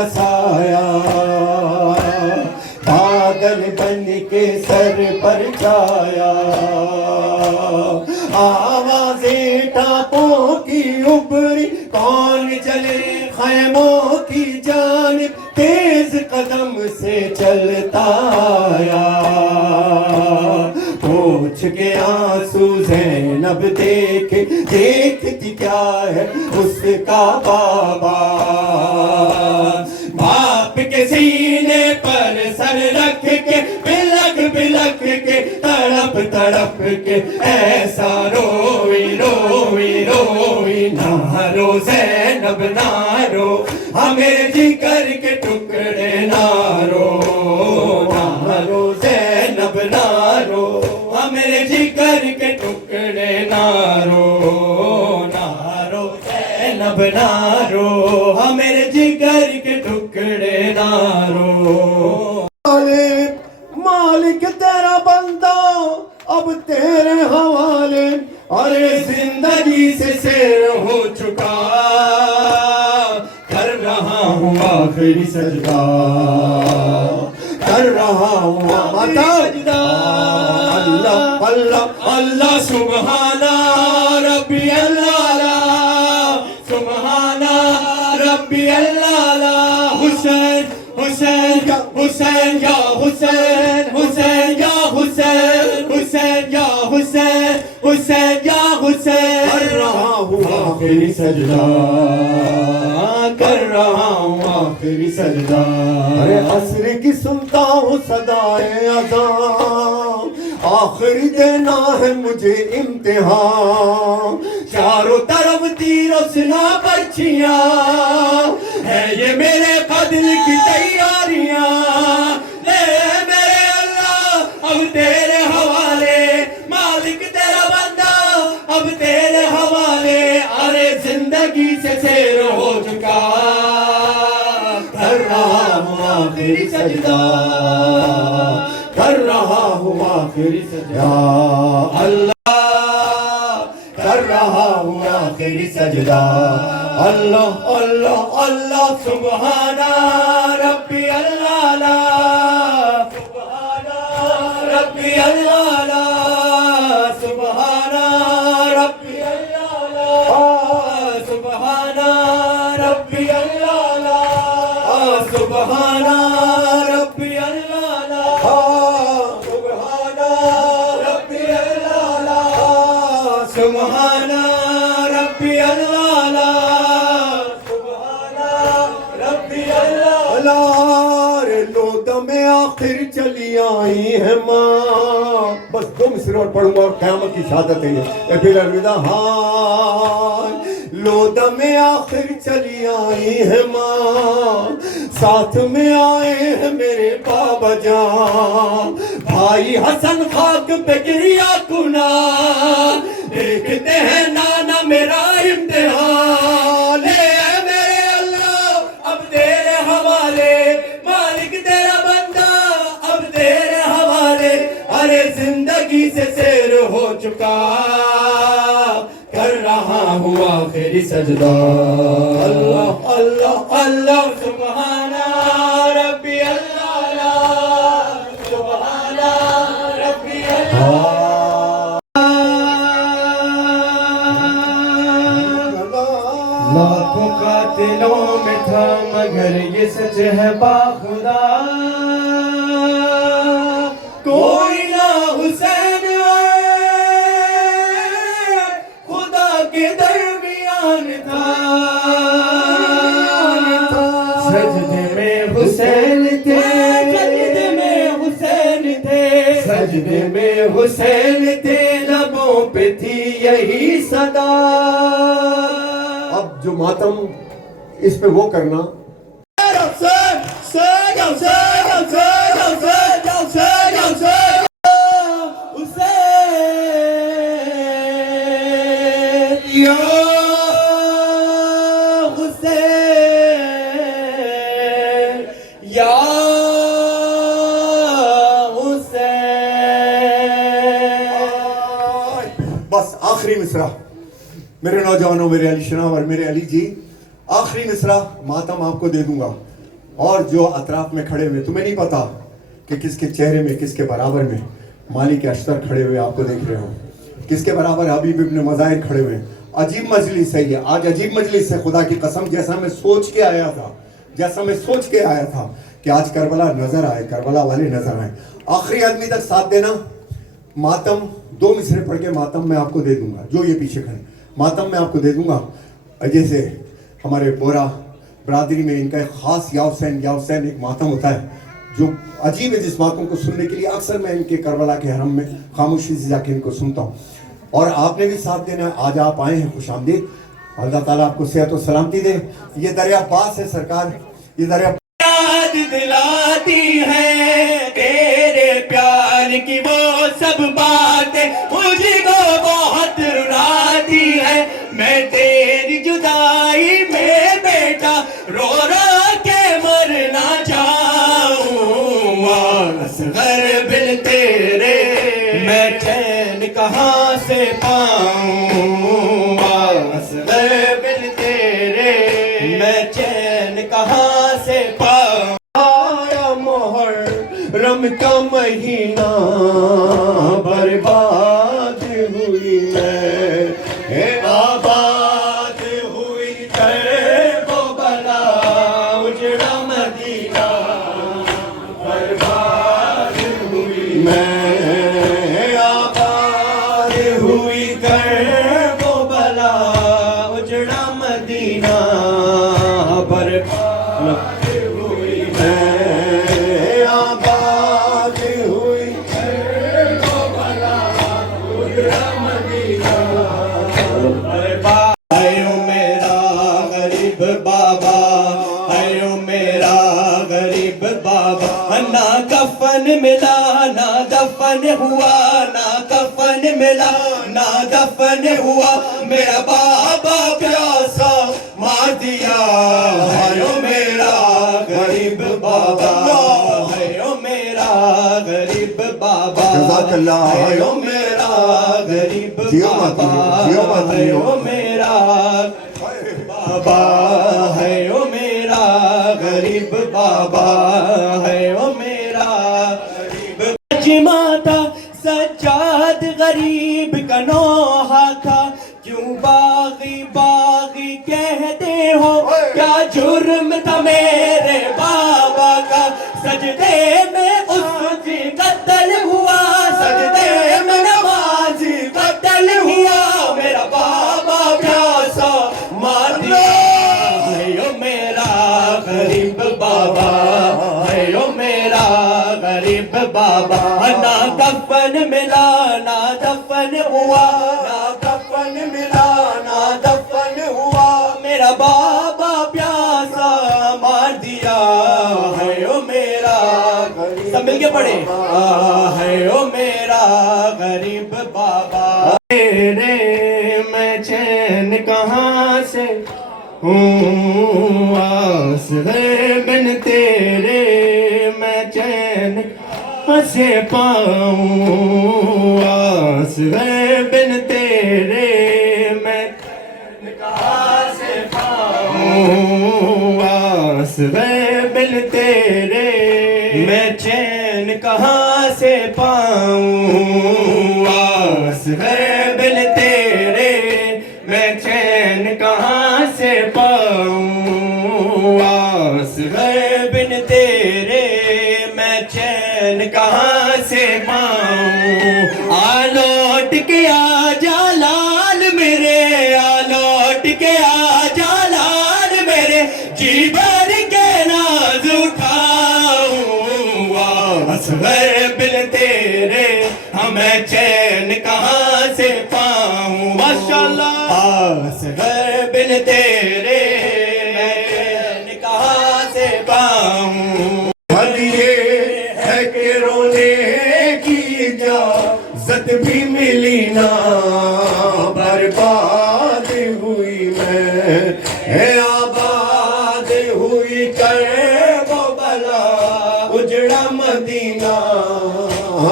کا سایہ بادل بن کے سر پر چھایا آوازیں ٹاپوں کی ابری کون چلے خیموں کی جانب تیز قدم سے چلتا آیا پوچھ کے آنسو زینب دیکھتی کیا ہے اس کا بابا باپ کے سینے پر سر رکھ کے بلک کے تڑپ کے ایسا روئی نہ رو زینب نہ رو ہمیں جگر کے ٹکڑے نہ رو زینب نہ رو ہمیں جگر کے ٹکڑے نہ رو زینب نہ رو ہمیں جگر کے ٹکڑے نہ رو مالک تیرا بندہ اب تیرے حوالے ارے زندگی سے سیر ہو چکا کر رہا ہوں آخری سجدہ کر رہا ہوں آخری سجدہ اللہ اللہ اللہ سبحان ربی اللہ سبحان ربی اللہ حسین حسین حسین یا حسین حسین یا حسین حسین یا حسین حسین یا حسین کر رہا ہوں آخری سجدہ کر رہا ہوں آخری سجدہ ارے عصر کی سنتا ہوں صدائے اذان آخری دینا ہے مجھے امتحان چاروں طرف تیر و سنا بچیاں ہے یہ میرے قتل کی تیاریاں لے میرے اللہ اب تیرے حوالے مالک تیرا بندہ اب تیرے حوالے ارے زندگی سے سیر ہو چکا کر رہا ہوں آخری سجدہ کر رہا ہوں آخری سجدہ اللہ کر رہا ہوں آخری سجدہ اللہ اللہ اللہ سبحان ربی اللہ سبحان ربی اللہ سبحان ربی اللہ سبحان ربی اللہ سبحان ربی اللہ سبحان ربی اللہ سبحان ربی اللہ لو دم آخر چلی آئی ہے ماں بس 2 مصرے اور پڑھوں گا اور قیامت کی شہادت ہے یہ پھر الوداع ہائے لو دم آخر چلی آئی ہے ماں ساتھ میں آئے ہیں میرے بابا جان بھائی حسن خاک پہ گریا کنا دیکھتے ہیں نانا میرا امتحان لے میرے اللہ اب تیرے حوالے مالک تیرا بندہ اب تیرے حوالے ارے زندگی سے سیر ہو چکا کر رہا ہوں آخری سجدہ اللہ اللہ اللہ سبحان ربی اللہ سبحان ربی اللہ لاکھوں قاتلوں میں تھا مگر یہ سچ ہے باخدا کوئی نہ حسین خدا کے درمیان تھا سجدے میں حسین تھے سجدے میں حسین تھے سجدے میں حسین تھے لبوں پہ تھی یہی صدا اب جو ماتم اس پہ وہ کرنا بس آخری مصرع میرے نوجوانوں میرے علی شناور میرے علی جی آخری مصرع ماتم آپ کو دے دوں گا اور جو اطراف میں کھڑے ہوئے, تمہیں نہیں پتا کہ کس کے چہرے میں, کس کے برابر میں مالک اشتر کھڑے ہوئے آپ کو دیکھ رہے ہوں, کس کے برابر حبیب ابن مظاہر کھڑے ہوئے. عجیب مجلس ہے یہ, آج عجیب مجلس ہے, خدا کی قسم. جیسا میں سوچ کے آیا تھا کہ آج کربلا نظر آئے, کربلا والے نظر آئے. آخری آدمی تک ساتھ دینا. ماتم 2 مصرے پڑھ کے ماتم میں آپ کو دے دوں گا, جو یہ پیچھے کھڑے ماتم میں آپ کو دے دوں گا. جیسے ہمارے بورا برادری میں ان کا ایک خاص یا حسین ایک ماتم ہوتا ہے جو عجیب ہے, جس ماتم کو سننے کے لیے اکثر میں ان کے کربلا کے حرم میں خاموشی سے جا کے ان کو سنتا ہوں. اور آپ نے بھی ساتھ دینا ہے. آج آپ آئے ہیں, خوش آمدید. اللہ تعالیٰ آپ کو صحت و سلامتی دے. یہ دریا پاس ہے سرکار, یہ دریا یاد دلاتی ہے تیرے پیار کی وہ سب باتیں, مجھ کو بہت رلاتی ہے. میں تیری جدائی میں بیٹا رو رو کے مرنا چاہوں. اصغر بن تیرے میں چین کہاں سے پاؤں. اصغر بن تیرے میں چین کہاں سے پاؤں. آیا محرم کا مہینہ, برباد ہوئی میں, آباد ہوئی وہ بلا اجڑا مدینہ. برباد ہوئی میں آباد ہوئی وہ بلا اجڑا مدینہ. برباد ہوئی میں آباد ہوئی وہ بلا اجڑا مدینہ. ایو میرا غریب بابا, ایو میرا غریب بابا, نہ کفن ملا نہ دفن ہوا, نہ کفن ملا نہ دفن ہوا. میرا بابا پیاسا مار دیا. ایو میرا غریب بابا, ایو میرا غریب بابا, جزاک اللہ. ایو میرا غریب جیو ماتی, جیو ماتی. ایو میرا بابا ہے, او میرا غریب بابا ہے, او میرا غریب. ماتا سجاد غریب کا نوحہ تھا, کیوں باغی باغی کہتے ہو, کیا جرم تھا میرے بابا کا. سجدے میں اس کی قتل ہوا, سجدے میں نمازی قتل ہوا. میرا بابا پیاسا مار دیا. ہے او میرا غریب بابا, ہے او میرا غریب بابا, نہ کفن ملا نہ دفن ہوا, نہ کفن ملا نہ دفن ہوا. میرا بابا پیاسا مار دیا. ہے او میرا غریب, سب مل کے پڑھے. ہے او میرا غریب بابا. تیرے میں چین کہاں سے ہوں, اصغر بن تیرے میں چین سے پاؤں. اصغر بن تیرے میں کہاں سے پاؤں. اصغر بن تیرے میں چین کہاں سے پاؤں. اصغر بن تیرے میں چین کہاں سے پاؤں. اصغر بن تیرے میں چین کہاں سے پاؤں. آ لوٹ کے آ جا لال میرے, آ لوٹ کے آ جا لال میرے, جی بھر کے ناز اٹھاؤں. اصغر بن تیرے ہمیں چین کہاں سے پاؤں. ماشاءاللہ. اصغر بن تیرے میں چین کہاں سے پاؤں. حد یہ ہے کہ رونے کی اجازت بھی ملی نا, برباد ہوئی میں, ہے آباد ہوئی وہ بلا اجڑا مدینہ.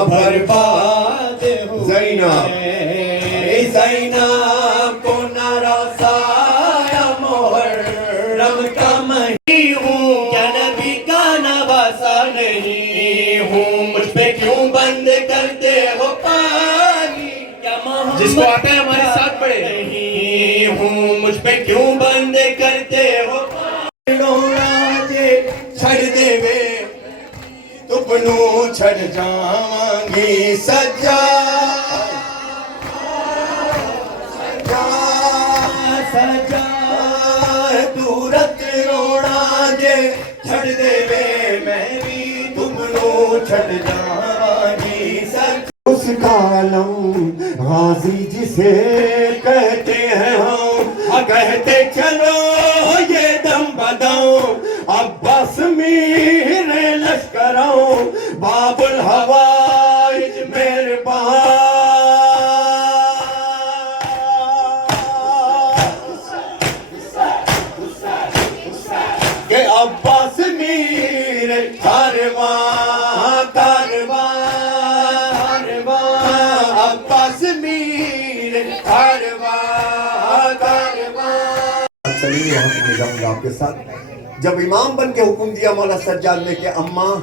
برباد ہوئی زینب کو نرسایا محرم کا مہینہ. ہوں کیا نبی کرتے ہو پانی کیا محبت جس کو آتا ہے ہمارے ساتھ پڑھے نہیں ہوں مجھ پہ کیوں بند کرتے ہو پانی رونا جے چھڑ دے وے تپنو چھڑ جاواں گی سجا سجا تو رت رونا جے چھڑ دے وے میں بھی تپنو چھڑ جاواں گی سجا اس کا علم غازی جسے کہتے ہیں ہم کہتے چلو یہ دم بداؤں عباس میر لشکروں باب الحوائج کہ عباس میر کارواں کارواں عباس میر کارواں کارواں چلیے یہاں سے جاؤں گا آپ کے ساتھ جب امام بن کے حکم دیا مولا سجاد نے کہ اماں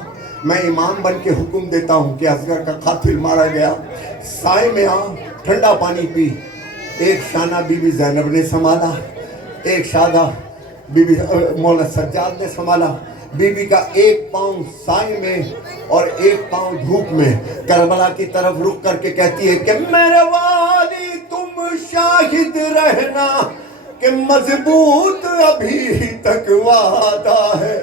میں امام بن کے حکم دیتا ہوں کہ اصغر کا قاتل مارا گیا سائے میں آ ٹھنڈا پانی پی ایک شانہ بی بی زینب نے سنبھالا ایک شادہ بی بی مولا سجاد نے سنبھالا بی بی کا ایک پاؤں سائے میں اور ایک پاؤں دھوپ میں کربلا کی طرف رک کر کے کہتی ہے کہ میرے والی تم شاہد رہنا کہ مضبوط ابھی تک وعدہ ہے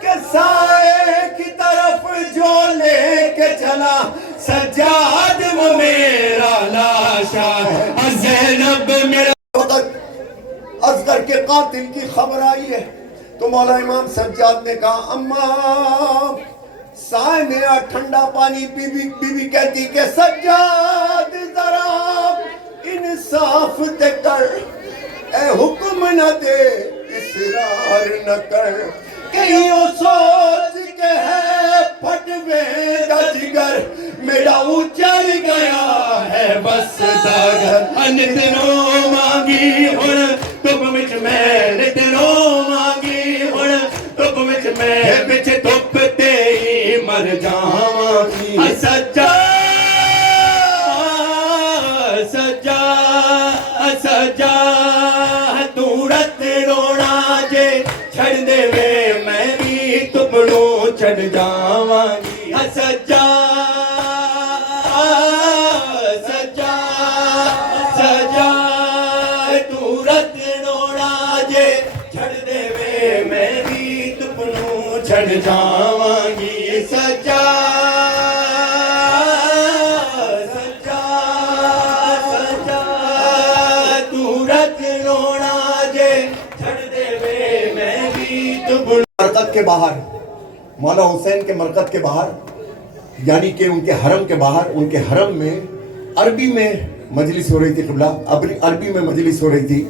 کہ سائے کی طرف جو لے کے چلا سجاد وہ میرا لاشا ہے زینب میرا وقت اصغر کے قاتل کی خبر آئی ہے تو مولا امام سجاد نے کہا اماں سائے میں آ ٹھنڈا پانی بی بی کہتی کہ سجاد ذرا انصاف دے کر اے حکم نہ دے اصرار نہ کر کہیں وہ سوچ کے ہے پھٹوے دا جگر میرا اچھل گیا ہے بس داگر نتنو مانگی ہن تپ وچ میں نتنو مانگی ہن تپ وچ میں وچ تپ تے ہی مر جاواں سجا سجا سجا تو رت رونا جے چھڑ دے وے میں بھی تپنو چھڑ جاواں گی سجا سجا سجا تو رت رونا جے چھڑ دے وے میں بھی تپنو چھڑ جاواں گی سجا مرکت کے باہر مولا حسین کے مرکت کے باہر یعنی کہ ان کے حرم کے باہر ان کے حرم میں عربی میں مجلس ہو رہی تھی قبلہ عربی میں مجلس ہو رہی تھی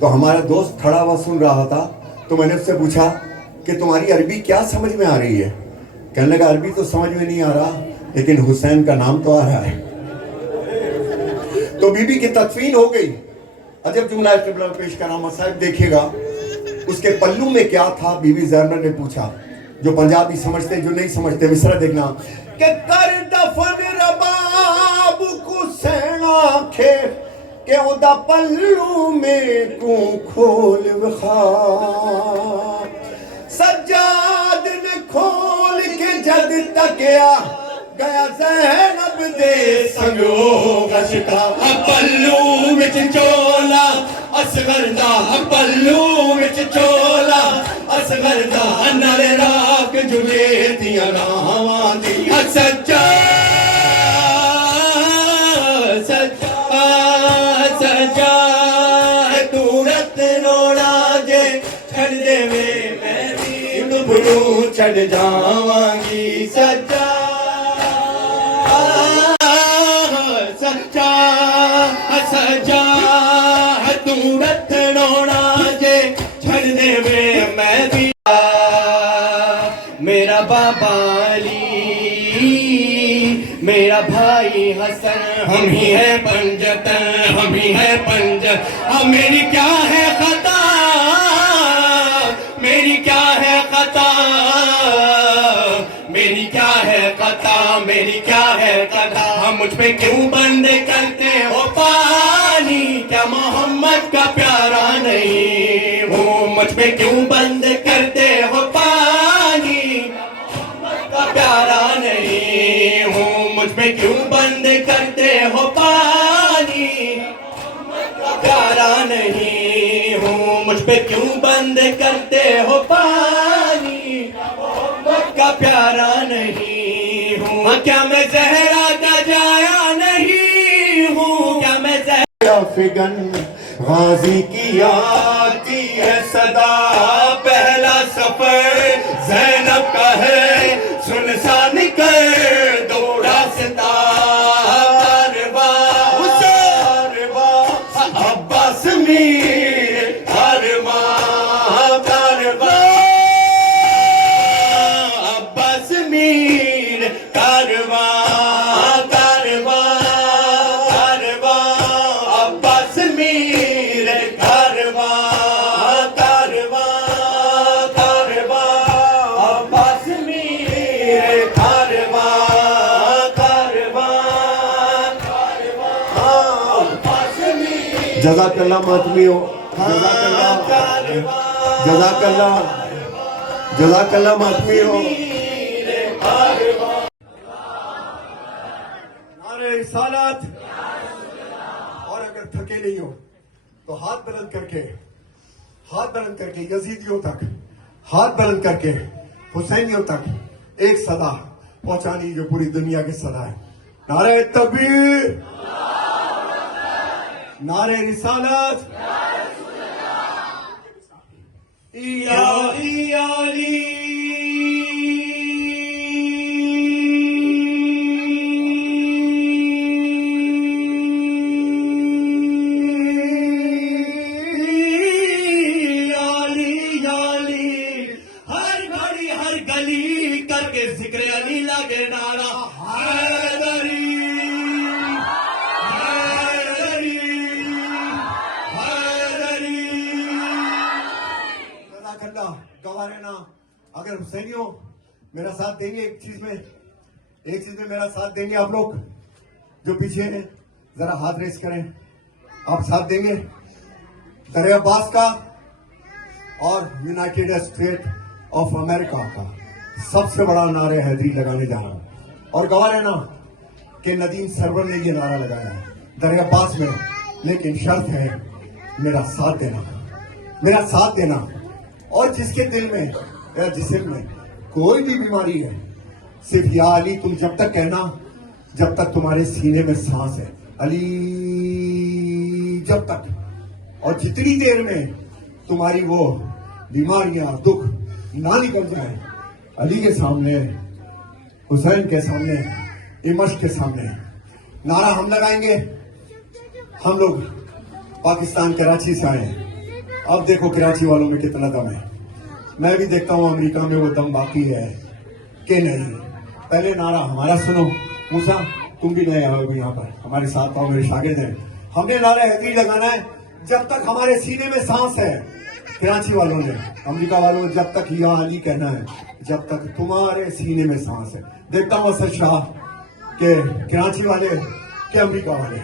تو ہمارا دوست کھڑا ہوا سن رہا تھا تو میں نے اس سے پوچھا کہ تمہاری عربی کیا سمجھ میں آ رہی ہے کہنے لگا عربی تو سمجھ میں نہیں آ رہا لیکن حسین کا نام تو آ رہا ہے تو بی بی کی تدفین ہو گئی عجب جملہ قبلہ پیش کرنا مصائب دیکھیے گا اس کے پلو میں کیا تھا بی بی زینب نے پوچھا جو پنجابی سمجھتے جو نہیں سمجھتے مصرع دیکھنا کہ کر دفن رباب کو سینا کھے کہ ادا پلو میں کو کھول وخا سجاد نے کھول کے جد تکیا گیا زینب دے سنگو گشکا پلو وچ چولا اصغر دا پلو وچ چولا اصغر دا نال راک جلے دیاں راواں دی سجا سجا سجا تو رت روڑا جے چھڑ دے وے میں بھی ڈبڑوں چھڑ جاواں گی سجا سجا سجا تو رت روڑا جے چھڑ دے وے میں بھی میرا بابا علی میرا بھائی حسن ہم ہی ہیں پنجتن ہم ہی ہیں اب میری کیا ہے خطا میری کیا ہے خطا میری کیا ہے خطا میری کیا ہے قضا ہم مجھ پہ کیوں بند کرتے ہو پانی کیا محمد کا پیارا نہیں ہوں مجھ پہ کیوں بند کرتے ہو پانی محمد کا پیارا نہیں ہوں مجھ پہ کیوں بند کرتے ہو پانی محمد کا پیارا نہیں ہوں مجھ پہ کیوں بند کرتے ہو پانی محمد کا پیارا نہیں ہوں کیا میں زہرا کا جایا نہیں ہوں کیا میں زہرا فگن غازی کی آتی ہے صدا پہلا سفر زینب کا ہے سنسان کر دو راستہ کارواں عباس میر کارواں عباس میر کارواں عباس میر کارواں عباس میر جزاک اللہ ماتمیوں جزاک اللہ ماتمیوں نعرہ رسالت اور اگر تھکے نہیں ہو تو ہاتھ بلند کر کے یزیدیوں تک ہاتھ بلند کر کے حسینیوں تک ایک صدا پہنچانی جو پوری دنیا کی صدا ہے نعرہ تکبیر نعرہ رسالت ہر گھڑی ہر گلی کر کے ذکر علی لگے نعرہ حیدری گواہ رہنا اگر حسینیوں میرا ساتھ دیں گے ایک چیز میں میرا ساتھ دیں گے آپ لوگ جو پیچھے ہیں ذرا ہاتھ ریس کریں آپ ساتھ دیں گے دریا عباس کا اور یونائٹڈ اسٹیٹ آف امریکہ کا سب سے بڑا نعرہ حیدری لگانے جا رہا ہوں اور گواہ رہنا کہ ندیم سرور نے یہ نعرہ لگایا ہے دریا عباس میں لیکن شرط ہے میرا ساتھ دینا اور جس کے دل میں یا جسم میں کوئی بھی بیماری ہے صرف یا علی تم جب تک کہنا جب تک تمہارے سینے میں سانس ہے علی جب تک اور جتنی دیر میں تمہاری وہ بیماریاں دکھ نہ نکل جائیں علی کے سامنے حسین کے سامنے امشق کے سامنے نعرہ ہم لگائیں گے ہم لوگ پاکستان کراچی سے آئے ہیں اب دیکھو کراچی والوں میں کتنا دم ہے میں بھی دیکھتا ہوں امریکہ میں وہ دم باقی ہے کہ نہیں پہلے نعرہ ہمارا سنو موسیٰ تم بھی نئے آئے ہو یہاں پر ہمارے ساتھ آؤ میرے شاگرد ہیں ہم نے نعرہ حیدری لگانا ہے جب تک ہمارے سینے میں سانس ہے کراچی والوں نے امریکہ والوں نے جب تک یا علی کہنا ہے جب تک تمہارے سینے میں سانس ہے دیکھتا ہوں اسد شاہ کہ کراچی والے کہ امریکہ والے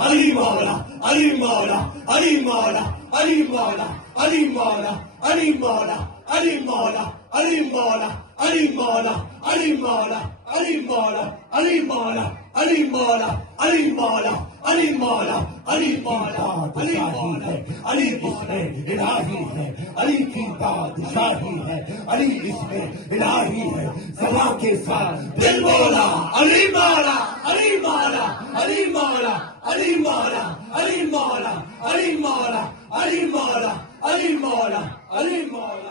علی مولا علی مولا علی مولا علی مولا علی مولا علی مولا علی مولا علی مولا علی مولا علی مولا علی مولا علی مولا علی مولا علی مولا علی مولا علی مولا علی مولا علی مولا علی اس میں الہی ہے علی کی بادشاہی ہے علی اس میں الہی ہے زبان کے ساتھ دل بولا علی مولا علی مولا علی مولا علی مولا علی مولا علی مولا علی مولا علی مولا علی مولا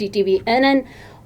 DTV NN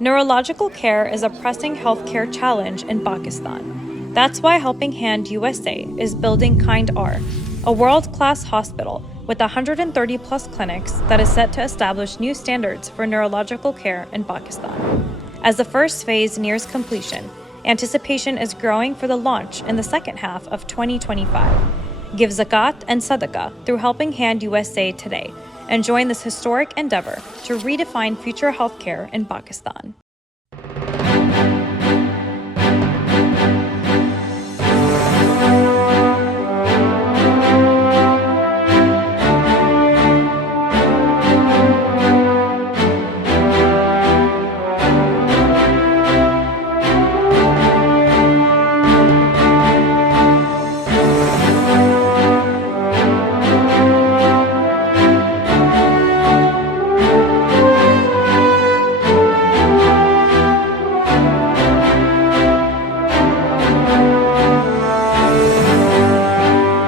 Neurological care is a pressing healthcare challenge in Pakistan. That's why Helping Hand USA is building Kind R, a world-class hospital with 130 plus clinics that is set to establish new standards for neurological care in Pakistan. As the first phase nears completion, anticipation is growing for the launch in the second half of 2025. Give zakat and sadaqah through Helping Hand USA today and join this historic endeavor to redefine future healthcare in Pakistan.